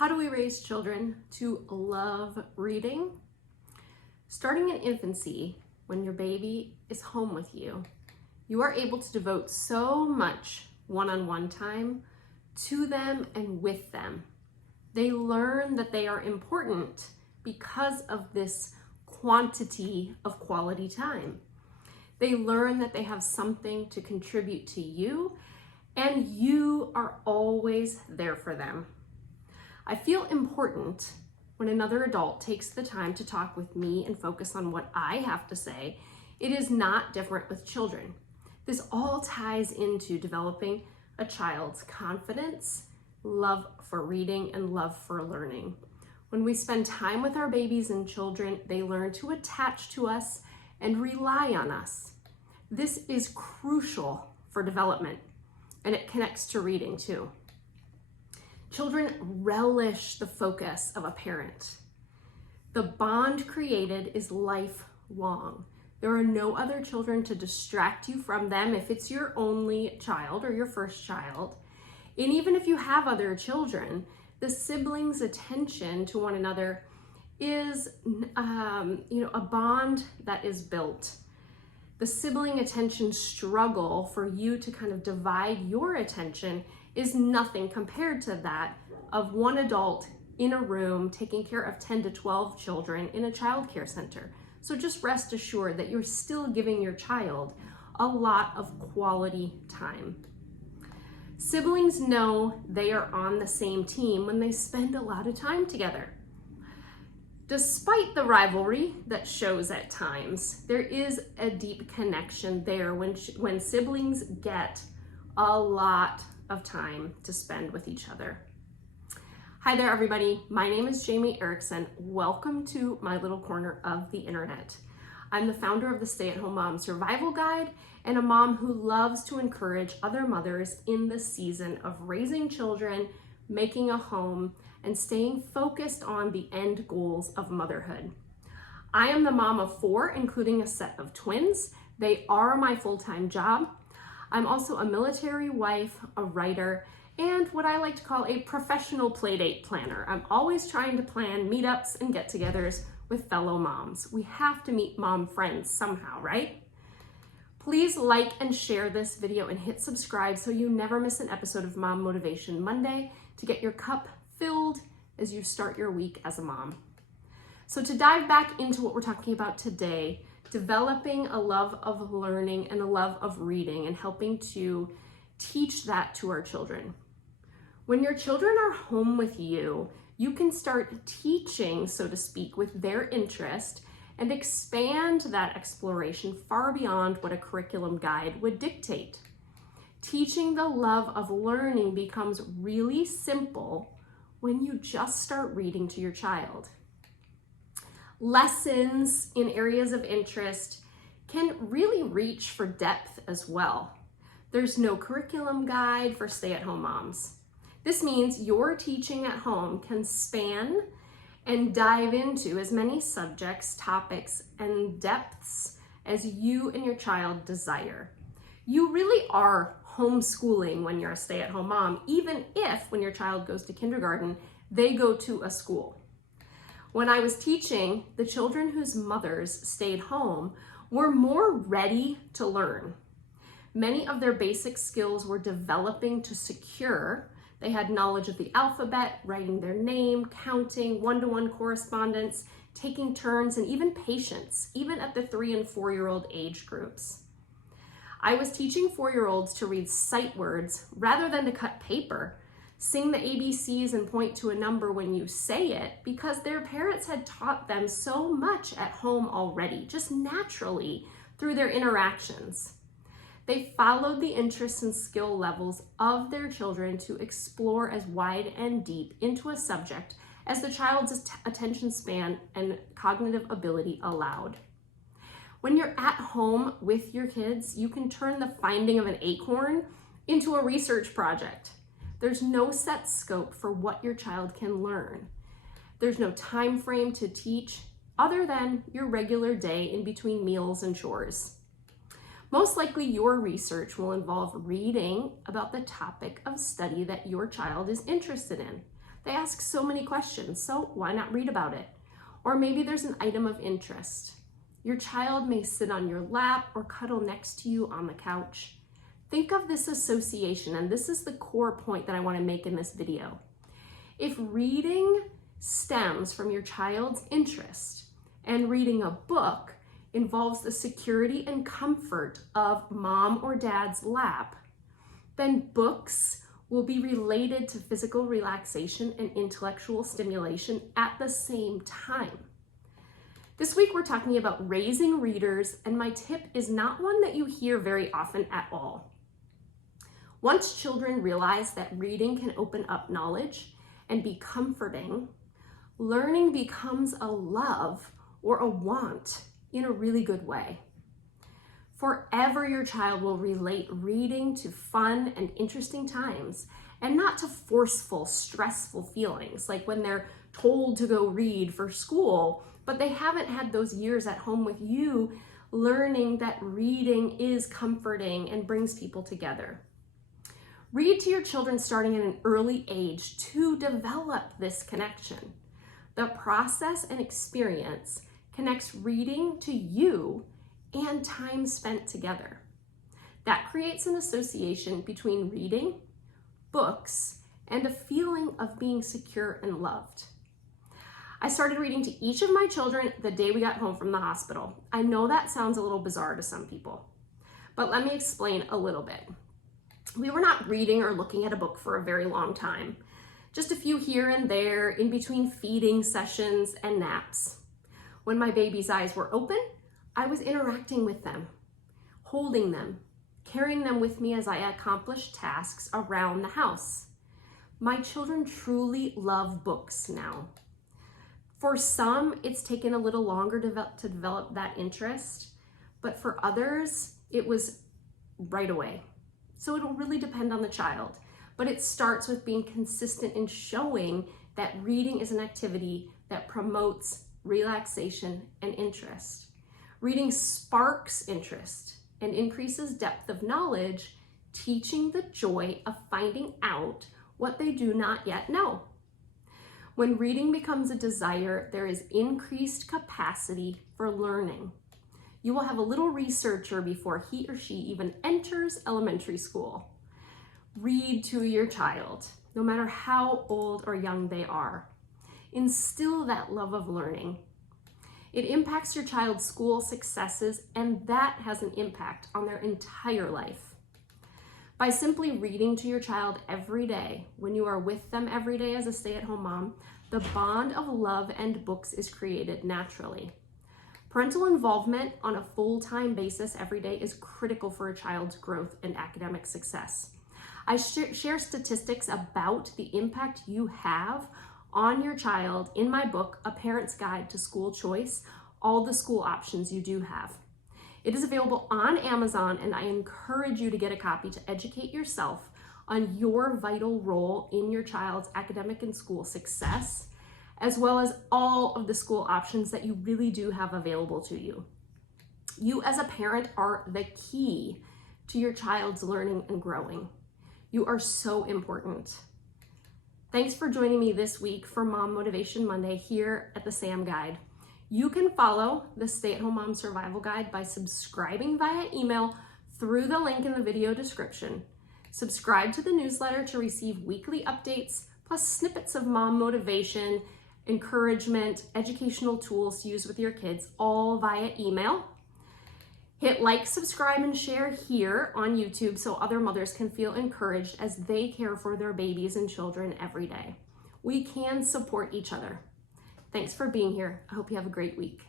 How do we raise children to love reading? Starting in infancy, when your baby is home with you, you are able to devote so much one-on-one time to them and with them. They learn that they are important because of this quantity of quality time. They learn that they have something to contribute to you, and you are always there for them. I feel important when another adult takes the time to talk with me and focus on what I have to say. It is not different with children. This all ties into developing a child's confidence, love for reading, and love for learning. When we spend time with our babies and children, they learn to attach to us and rely on us. This is crucial for development, and it connects to reading too. Children relish the focus of a parent. The bond created is lifelong. There are no other children to distract you from them if it's your only child or your first child. And even if you have other children, the siblings' attention to one another is a bond that is built. The sibling attention struggle for you to kind of divide your attention is nothing compared to that of one adult in a room taking care of 10 to 12 children in a child care center. So just rest assured that you're still giving your child a lot of quality time. Siblings know they are on the same team when they spend a lot of time together. Despite the rivalry that shows at times, there is a deep connection there when siblings get a lot of time to spend with each other. Hi there, everybody. My name is Jamie Erickson. Welcome to my little corner of the internet. I'm the founder of the Stay-at-Home Mom Survival Guide and a mom who loves to encourage other mothers in the season of raising children, making a home, and staying focused on the end goals of motherhood. I am the mom of 4, including a set of twins. They are my full-time job. I'm also a military wife, a writer, and what I like to call a professional playdate planner. I'm always trying to plan meetups and get-togethers with fellow moms. We have to meet mom friends somehow, right? Please like and share this video and hit subscribe so you never miss an episode of Mom Motivation Monday to get your cup filled as you start your week as a mom. So to dive back into what we're talking about today, developing a love of learning and a love of reading and helping to teach that to our children. When your children are home with you, you can start teaching, so to speak, with their interest and expand that exploration far beyond what a curriculum guide would dictate. Teaching the love of learning becomes really simple when you just start reading to your child. Lessons in areas of interest can really reach for depth as well. There's no curriculum guide for stay-at-home moms. This means your teaching at home can span and dive into as many subjects, topics, and depths as you and your child desire. You really are homeschooling when you're a stay-at-home mom, even if when your child goes to kindergarten, they go to a school. When I was teaching, the children whose mothers stayed home were more ready to learn. Many of their basic skills were developing to secure. They had knowledge of the alphabet, writing their name, counting, one-to-one correspondence, taking turns, and even patience, even at the 3 and 4-year-old age groups. I was teaching 4-year-olds to read sight words rather than to cut paper, sing the ABCs and point to a number when you say it, because their parents had taught them so much at home already, just naturally through their interactions. They followed the interests and skill levels of their children to explore as wide and deep into a subject as the child's attention span and cognitive ability allowed. When you're at home with your kids, you can turn the finding of an acorn into a research project. There's no set scope for what your child can learn. There's no time frame to teach other than your regular day in between meals and chores. Most likely your research will involve reading about the topic of study that your child is interested in. They ask so many questions, so why not read about it? Or maybe there's an item of interest. Your child may sit on your lap or cuddle next to you on the couch. Think of this association, and this is the core point that I want to make in this video. If reading stems from your child's interest and reading a book involves the security and comfort of mom or dad's lap, then books will be related to physical relaxation and intellectual stimulation at the same time. This week we're talking about raising readers, and my tip is not one that you hear very often at all. Once children realize that reading can open up knowledge and be comforting, learning becomes a love or a want in a really good way. Forever your child will relate reading to fun and interesting times and not to forceful, stressful feelings, like when they're told to go read for school, but they haven't had those years at home with you learning that reading is comforting and brings people together. Read to your children starting at an early age to develop this connection. The process and experience connects reading to you and time spent together. That creates an association between reading, books, and a feeling of being secure and loved. I started reading to each of my children the day we got home from the hospital. I know that sounds a little bizarre to some people, but let me explain a little bit. We were not reading or looking at a book for a very long time, just a few here and there in between feeding sessions and naps. When my baby's eyes were open, I was interacting with them, holding them, carrying them with me as I accomplished tasks around the house. My children truly love books now. For some, it's taken a little longer to develop that interest, but for others, it was right away. So it'll really depend on the child, but it starts with being consistent in showing that reading is an activity that promotes relaxation and interest. Reading sparks interest and increases depth of knowledge, teaching the joy of finding out what they do not yet know. When reading becomes a desire, there is increased capacity for learning. You will have a little researcher before he or she even enters elementary school. Read to your child, no matter how old or young they are. Instill that love of learning. It impacts your child's school successes, and that has an impact on their entire life. By simply reading to your child every day, when you are with them every day as a stay-at-home mom, the bond of love and books is created naturally. Parental involvement on a full-time basis every day is critical for a child's growth and academic success. I share statistics about the impact you have on your child in my book, A Parent's Guide to School Choice, all the school options you do have. It is available on Amazon, and I encourage you to get a copy to educate yourself on your vital role in your child's academic and school success, as well as all of the school options that you really do have available to you. You as a parent are the key to your child's learning and growing. You are so important. Thanks for joining me this week for Mom Motivation Monday here at the SAM Guide. You can follow the Stay-at-Home Mom Survival Guide by subscribing via email through the link in the video description. Subscribe to the newsletter to receive weekly updates, plus snippets of mom motivation, encouragement, educational tools to use with your kids, all via email. Hit like, subscribe, and share here on YouTube so other mothers can feel encouraged as they care for their babies and children every day. We can support each other. Thanks for being here. I hope you have a great week.